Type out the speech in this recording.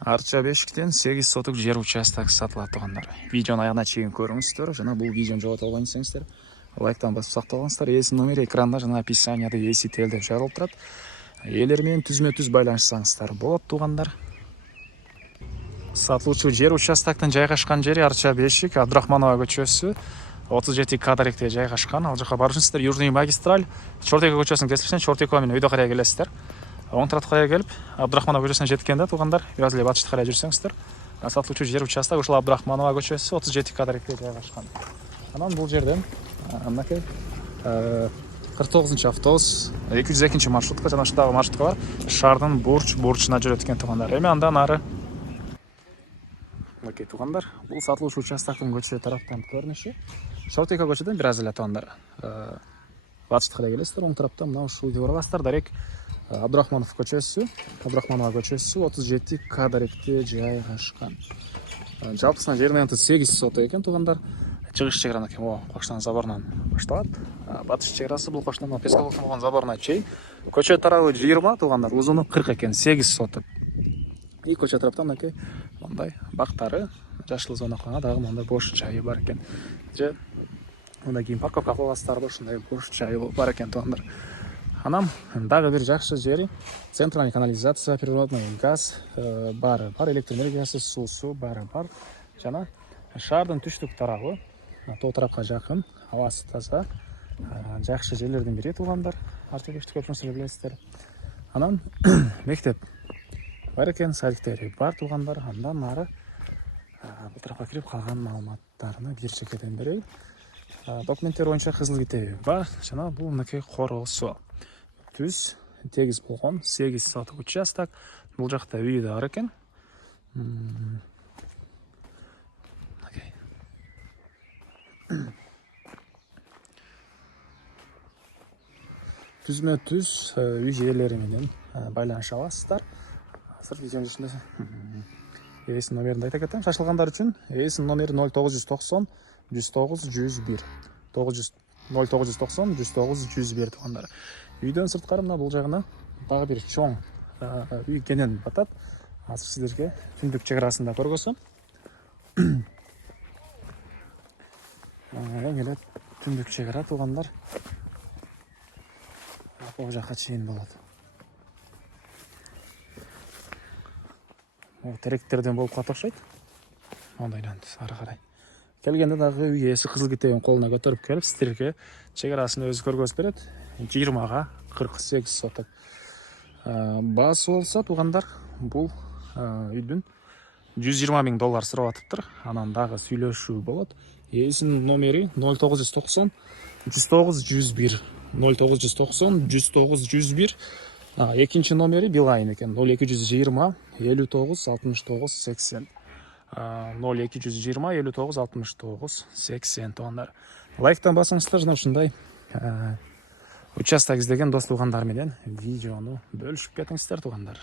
Арча Бешиктен 8 соток жер участок сатылат тугандар. Видеоны аягына чейин көрүңүздөр. Жана бул видеону жогото албай десеңиздер, лайктан басып сакталыңыздар. Эсин номери экранда жана описанияда EasyTel деп жазылып турат. Элер менен түзмө-түз байланышсаңыздар болот тугандар. Сатылуучу жер участоктун жайгашкан жери Арча Бешик, Абдрахманова көчөсү 37 квадратте жайгашкан. Ал жака бар үчүн Южный магистраль, Чортека көчөсүнүн кесипчен Чортека менен өйдө карай келесиздер. Оң тарапка карай келип, Абдрахманова көчөсүнө жеткенде тугандар, бир аз эле батышка карай жүрсөңүздөр, сатылуучу жер участок ушул Абдрахманова көчөсү 37 квадратте жайгашкан. Анан бул жерден мынакей 49 автобус, 202 маршрутка жана ушундагы маршруткалар шаардын бурчуна жүрөт экен тугандар. Эми андан ары мынакей тугандар, бул сатылуучу участоктун көчө тараптан көрүнүшү. Чортека көчөдөн бир аз эле тугандар. Батышка карай келесиздер, оң тарапта мына ушул үйдү көрүп дарек Абдрахманов көчөсү, Абдрахманова көчөсү 37 квадратте жайгашкан. Жалпысынан жердин аянты 8 соток экен тугандар. Чыгыш чек экен, Коштан заборунан башталат. Батыш чек бул Коштан Песковдун болгон заборуна чейин. Көчө тарабы 20 тугандар, узуну 40 экен, 8 соток. И көчө тараптан мынакей мындай бактары, жашыл зонакага дагы мындай бош жайы бар экен. Же мындай кийин парковка кыласыздар, ушундай бош жайы бар экен тугандар. Анан дагы бир жакшы жери центральный канализация, природный газ бар, электр энергиясы, суусу бар. Жана шаардын түштүк тарабы, тоо тарапка жакын, абасы таза, жакшы жерлердин бири тугандар. Арча Бешикти көпчүлүк билесиздер. Анан мектеп бар экен, садиктери бар тугандар. Андан ары бул тарапка кирип калган маалыматтарны бир чекеден берейин. Документтер боюнча кызыл китеби бар, жана бул мынакей короосу. Түз тегиз болгон 8 соток участок. Бул жакта үй да бар экен. Түзмө-түз үй жерлери менен байланыша аласыздар. Азыр видеонун ичинде эсин номерин айта кетем. Шашылгандар үчүн эсин номери 0990 109 101. 0990 109 101 тугандар. Үйдөн сырткары мына бул жагына дагы бир чоң үй кенен батат. Азыр сиздерге түндүк чек арасында көргөзөм. Эң эле түндүк чек ара тугандар. Бул жака чейин болот. Теректерден болуп калат окшойт. Ондойдон ары карай. Келгенде дагы үй ээси кызыл китебин колуна көтөрүп келип, сиздерге чек арасын өзү көргөзүп берет. 20га 48 соток. Баасы болсо тугандар, бул үйдүн $120 000 сурап атыптыр. Анан дагы сүйлөшүү болот. Эсинин номери 0990 109 101. 0990 109 101. Экинчи номери Билайн экен. 0220 59 69 80. 0220 59 69 80 тугандар. Лайктан басыңыздар, жана ушундай участок издеген дос тугандар менен видеону бөлүшүп кетиңиздер тугандар.